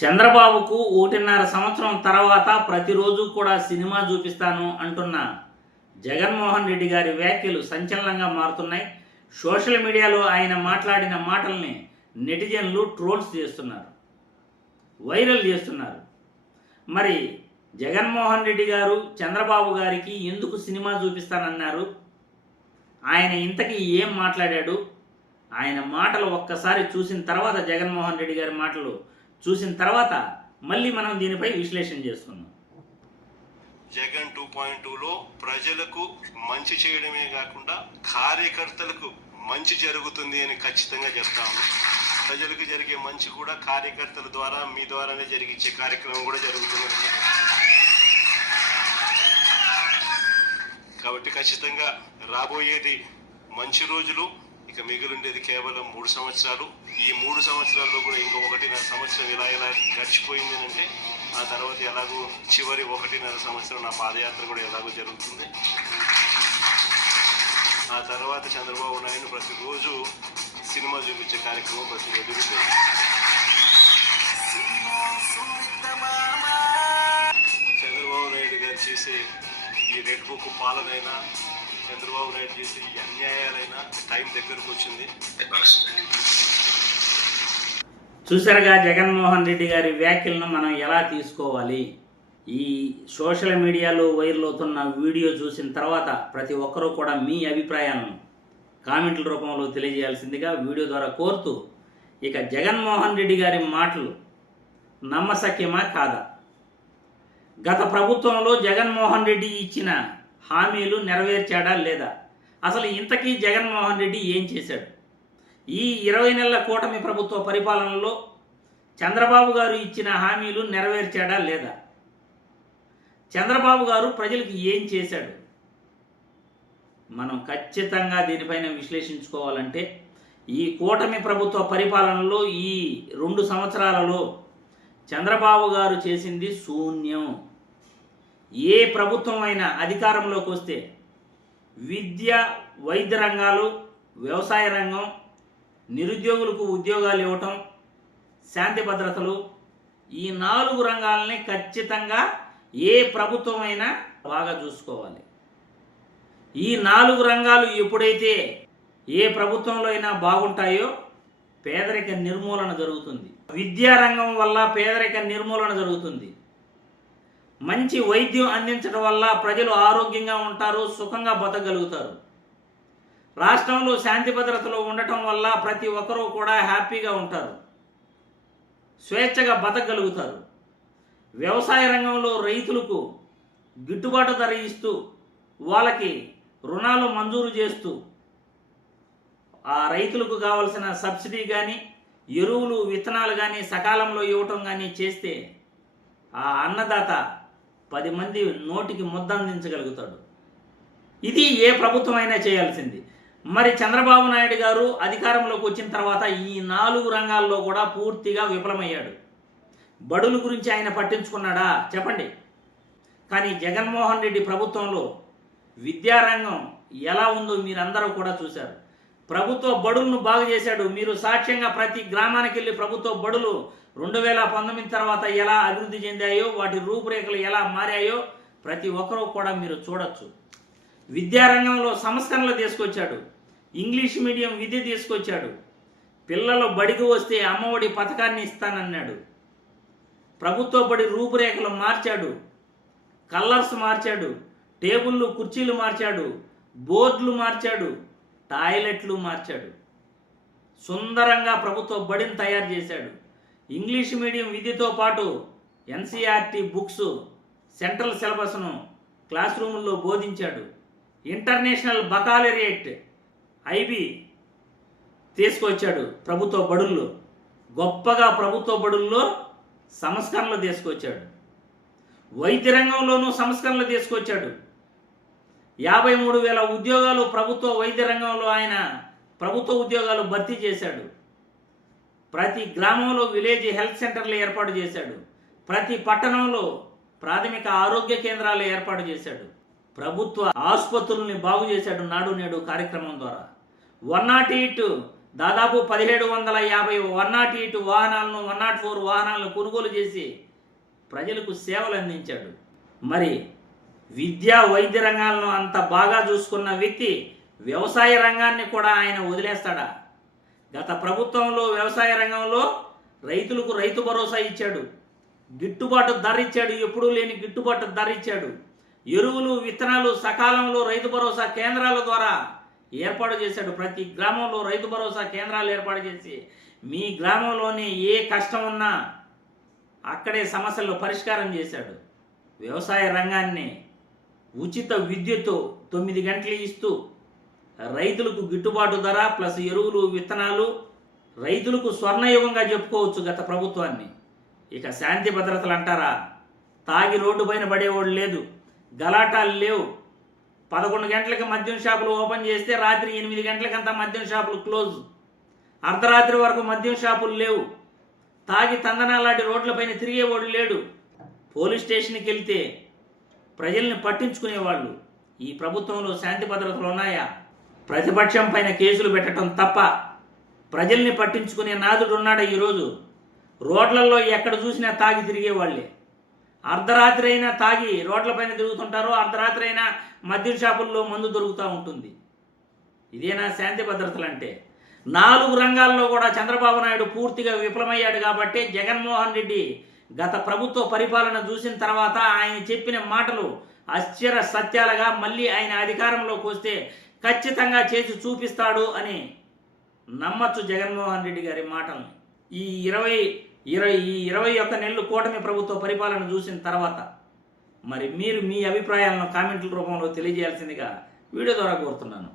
చంద్రబాబుకు 1.5 సంవత్సరం తర్వాత ప్రతిరోజు కూడా సినిమా చూపిస్తాను అంటున్న జగన్మోహన్ రెడ్డి గారి వ్యాఖ్యలు సంచలనంగా మారుతున్నాయి. సోషల్ మీడియాలో ఆయన మాట్లాడిన మాటల్ని నెటిజన్లు ట్రోల్స్ చేస్తున్నారు, వైరల్ చేస్తున్నారు. మరి జగన్మోహన్ రెడ్డి గారు చంద్రబాబు గారికి ఎందుకు సినిమా చూపిస్తానన్నారు? ఆయన ఇంతకీ ఏం మాట్లాడాడు? ఆయన మాటలు ఒక్కసారి చూసిన తర్వాత, జగన్మోహన్ రెడ్డి గారి మాటలు చూసిన తర్వాత మళ్ళీ మనం దీనిపై విశ్లేషణ చేసుకుందాం. జగన్ 2.2లో ప్రజలకు మంచి చేయడమే కాకుండా కార్యకర్తలకు మంచి జరుగుతుంది అని ఖచ్చితంగా చెప్తాము. ప్రజలకు జరిగే మంచి కూడా కార్యకర్తల ద్వారా, మీ ద్వారానే జరిగించే కార్యక్రమం కూడా జరుగుతుంది. కాబట్టి ఖచ్చితంగా రాబోయేది మంచి రోజులు. ఇక మిగిలిండేది కేవలం 3 సంవత్సరాలు. ఈ 3 సంవత్సరాల్లో కూడా ఇంకో 1.5 సంవత్సరం ఇలా గడిచిపోయింది అంటే ఆ తర్వాత ఎలాగో చివరి 1.5 సంవత్సరం నా పాదయాత్ర కూడా ఎలాగో జరుగుతుంది. ఆ తర్వాత చంద్రబాబు నాయుడు ప్రతిరోజు సినిమా చూపించే కార్యక్రమం ప్రతిరోజు జరుగుతుంది. చంద్రబాబు నాయుడు గారు చేసే ఈ రెడ్ బుక్ పాలనైనా, చంద్రబాబు నాయుడు చేసే ఈ అన్యాయాలైనా టైం దగ్గరకు వచ్చింది. చూసారుగా జగన్మోహన్ రెడ్డి గారి వ్యాఖ్యలను మనం ఎలా తీసుకోవాలి? ఈ సోషల్ మీడియాలో వైరల్ అవుతున్న వీడియో చూసిన తర్వాత ప్రతి ఒక్కరూ కూడా మీ అభిప్రాయాలను కామెంట్ల రూపంలో తెలియజేయాల్సిందిగా వీడియో ద్వారా కోరుతూ, ఇక జగన్మోహన్ రెడ్డి గారి మాటలు నమ్మశక్యమా కాదా? గత ప్రభుత్వంలో జగన్మోహన్ రెడ్డి ఇచ్చిన హామీలు నెరవేర్చాడా లేదా? అసలు ఇంతకీ జగన్మోహన్ రెడ్డి ఏం చేశాడు? ఈ 20 నెలల కూటమి ప్రభుత్వ పరిపాలనలో చంద్రబాబు గారు ఇచ్చిన హామీలు నెరవేర్చాడా లేదా? చంద్రబాబు గారు ప్రజలకు ఏం చేశాడు? మనం ఖచ్చితంగా దీనిపైన విశ్లేషించుకోవాలంటే, ఈ కూటమి ప్రభుత్వ పరిపాలనలో ఈ 2 సంవత్సరాలలో చంద్రబాబు గారు చేసింది శూన్యం. ఏ ప్రభుత్వం అయినా అధికారంలోకి వస్తే విద్య, వైద్య రంగాలు, వ్యవసాయ రంగం, నిరుద్యోగులకు ఉద్యోగాలు ఇవ్వటం, శాంతి భద్రతలు, ఈ 4 రంగాలని ఖచ్చితంగా ఏ ప్రభుత్వం అయినా బాగా చూసుకోవాలి. ఈ 4 రంగాలు ఎప్పుడైతే ఏ ప్రభుత్వంలో అయినా బాగుంటాయో పేదరిక నిర్మూలన జరుగుతుంది. విద్యా రంగం వల్ల పేదరిక నిర్మూలన జరుగుతుంది. మంచి వైద్యం అందించడం వల్ల ప్రజలు ఆరోగ్యంగా ఉంటారు, సుఖంగా బతకగలుగుతారు. రాష్ట్రంలో శాంతి భద్రతలు ఉండటం వల్ల ప్రతి ఒక్కరూ కూడా హ్యాపీగా ఉంటారు, స్వేచ్ఛగా బతకగలుగుతారు. వ్యవసాయ రంగంలో రైతులకు గిట్టుబాటు ధర ఇస్తూ, వాళ్ళకి రుణాలు మంజూరు చేస్తూ, ఆ రైతులకు కావలసిన సబ్సిడీ కానీ, ఎరువులు, విత్తనాలు కానీ సకాలంలో ఇవ్వటం కానీ చేస్తే ఆ అన్నదాత 10 మంది నోటికి ముద్ద అందించగలుగుతాడు. ఇది ఏ ప్రభుత్వం అయినా చేయాల్సింది. మరి చంద్రబాబు నాయుడు గారు అధికారంలోకి వచ్చిన తర్వాత ఈ 4 రంగాల్లో కూడా పూర్తిగా విఫలమయ్యాడు. బడుల గురించి ఆయన పట్టించుకున్నాడా చెప్పండి? కానీ జగన్మోహన్ రెడ్డి ప్రభుత్వంలో విద్యారంగం ఎలా ఉందో మీరందరూ కూడా చూశారు. ప్రభుత్వ బడులను బాగు చేశాడు. మీరు సాక్ష్యంగా ప్రతి గ్రామానికి వెళ్ళి ప్రభుత్వ బడులు 2019 తర్వాత ఎలా అభివృద్ధి చెందాయో, వాటి రూపురేఖలు ఎలా మారాయో ప్రతి ఒక్కరూ కూడా మీరు చూడొచ్చు. విద్యారంగంలో సంస్కరణలు తీసుకొచ్చాడు. ఇంగ్లీష్ మీడియం విద్య తీసుకొచ్చాడు. పిల్లలు బడికి వస్తే అమ్మఒడి పథకాన్ని ఇస్తానన్నాడు. ప్రభుత్వ బడి రూపురేఖలు మార్చాడు, కలర్స్ మార్చాడు, టేబుళ్ళు, కుర్చీలు మార్చాడు, బోర్డులు మార్చాడు, టాయిలెట్లు మార్చాడు. సుందరంగా ప్రభుత్వ బడిని తయారు చేశాడు. ఇంగ్లీష్ మీడియం విద్యతో పాటు ఎన్సీఆర్టీ బుక్స్, సెంట్రల్ సిలబస్ను క్లాస్ రూముల్లో బోధించాడు. ఇంటర్నేషనల్ బకాలరేట్ ఐబీ తీసుకొచ్చాడు ప్రభుత్వ బడుల్లో. గొప్పగా ప్రభుత్వ బడుల్లో సంస్కరణలు తీసుకొచ్చాడు. వైద్య రంగంలోనూ సంస్కరణలు తీసుకొచ్చాడు. 53,000 ఉద్యోగాలు ప్రభుత్వ వైద్య రంగంలో ఆయన ప్రభుత్వ ఉద్యోగాలు భర్తీ చేశాడు. ప్రతి గ్రామంలో విలేజ్ హెల్త్ సెంటర్లు ఏర్పాటు చేశాడు. ప్రతి పట్టణంలో ప్రాథమిక ఆరోగ్య కేంద్రాలు ఏర్పాటు చేశాడు. ప్రభుత్వ ఆసుపత్రుల్ని బాగు చేశాడు నాడు నేడు కార్యక్రమం ద్వారా. 108 దాదాపు 1750 108 వాహనాలను 104 వాహనాలను కొనుగోలు చేసి ప్రజలకు సేవలు అందించాడు. మరి విద్యా వైద్య రంగాలను అంత బాగా చూసుకున్న వ్యక్తి వ్యవసాయ రంగాన్ని కూడా ఆయన వదిలేస్తాడా? గత ప్రభుత్వంలో వ్యవసాయ రంగంలో రైతులకు రైతు భరోసా ఇచ్చాడు, గిట్టుబాటు ధర ఇచ్చాడు, ఎప్పుడూ లేని గిట్టుబాటు ధర ఇచ్చాడు. ఎరువులు విత్తనాలు సకాలంలో రైతు భరోసా కేంద్రాల ద్వారా ఏర్పాటు చేశాడు. ప్రతి గ్రామంలో రైతు భరోసా కేంద్రాలు ఏర్పాటు చేసి మీ గ్రామంలోని ఏ కష్టం ఉన్నా అక్కడే సమస్యలు పరిష్కారం చేశాడు. వ్యవసాయ రంగాన్ని ఉచిత విద్యుత్తు 9 గంటలు ఇస్తూ రైతులకు గిట్టుబాటు ధర ప్లస్ ఎరువులు విత్తనాలు, రైతులకు స్వర్ణయుగంగా చెప్పుకోవచ్చు గత ప్రభుత్వాన్ని. ఇక శాంతి భద్రతలు అంటారా? తాగి రోడ్డు పైన పడేవాడు లేదు, గలాటాలు లేవు. 11 గంటలకి మద్యం షాపులు ఓపెన్ చేస్తే రాత్రి 8 గంటలకంతా మద్యం షాపులు క్లోజ్. అర్ధరాత్రి వరకు మద్యం షాపులు లేవు. తాగి తందనాలాంటి రోడ్లపైన తిరిగేవాడు లేడు. పోలీస్ స్టేషన్కి వెళ్తే ప్రజల్ని పట్టించుకునేవాళ్ళు. ఈ ప్రభుత్వంలో శాంతి భద్రతలు ఉన్నాయా? ప్రతిపక్షం పైన కేసులు పెట్టడం తప్ప ప్రజల్ని పట్టించుకునే నాదుడు ఉన్నాడా? ఈరోజు రోడ్లలో ఎక్కడ చూసినా తాగి తిరిగేవాళ్ళే. అర్ధరాత్రి అయినా తాగి రోడ్లపైన తిరుగుతుంటారు, అర్ధరాత్రి అయినా మద్యం షాపుల్లో మందు దొరుకుతూ ఉంటుంది. ఇదేనా శాంతి భద్రతలు అంటే? 4 రంగాల్లో కూడా చంద్రబాబు నాయుడు పూర్తిగా విఫలమయ్యాడు కాబట్టి జగన్మోహన్ రెడ్డి గత ప్రభుత్వ పరిపాలన చూసిన తర్వాత ఆయన చెప్పిన మాటలు అస్థిర సత్యాలుగా మళ్ళీ ఆయన అధికారంలోకి వస్తే ఖచ్చితంగా చేసి చూపిస్తాడు అని నమ్మచ్చు జగన్మోహన్ రెడ్డి గారి మాటల్ని. ఈ 21 నెలలు కూటమి ప్రభుత్వ పరిపాలన చూసిన తర్వాత మరి మీరు మీ అభిప్రాయాలను కామెంట్ల రూపంలో తెలియజేయాల్సిందిగా వీడియో ద్వారా కోరుతున్నాను.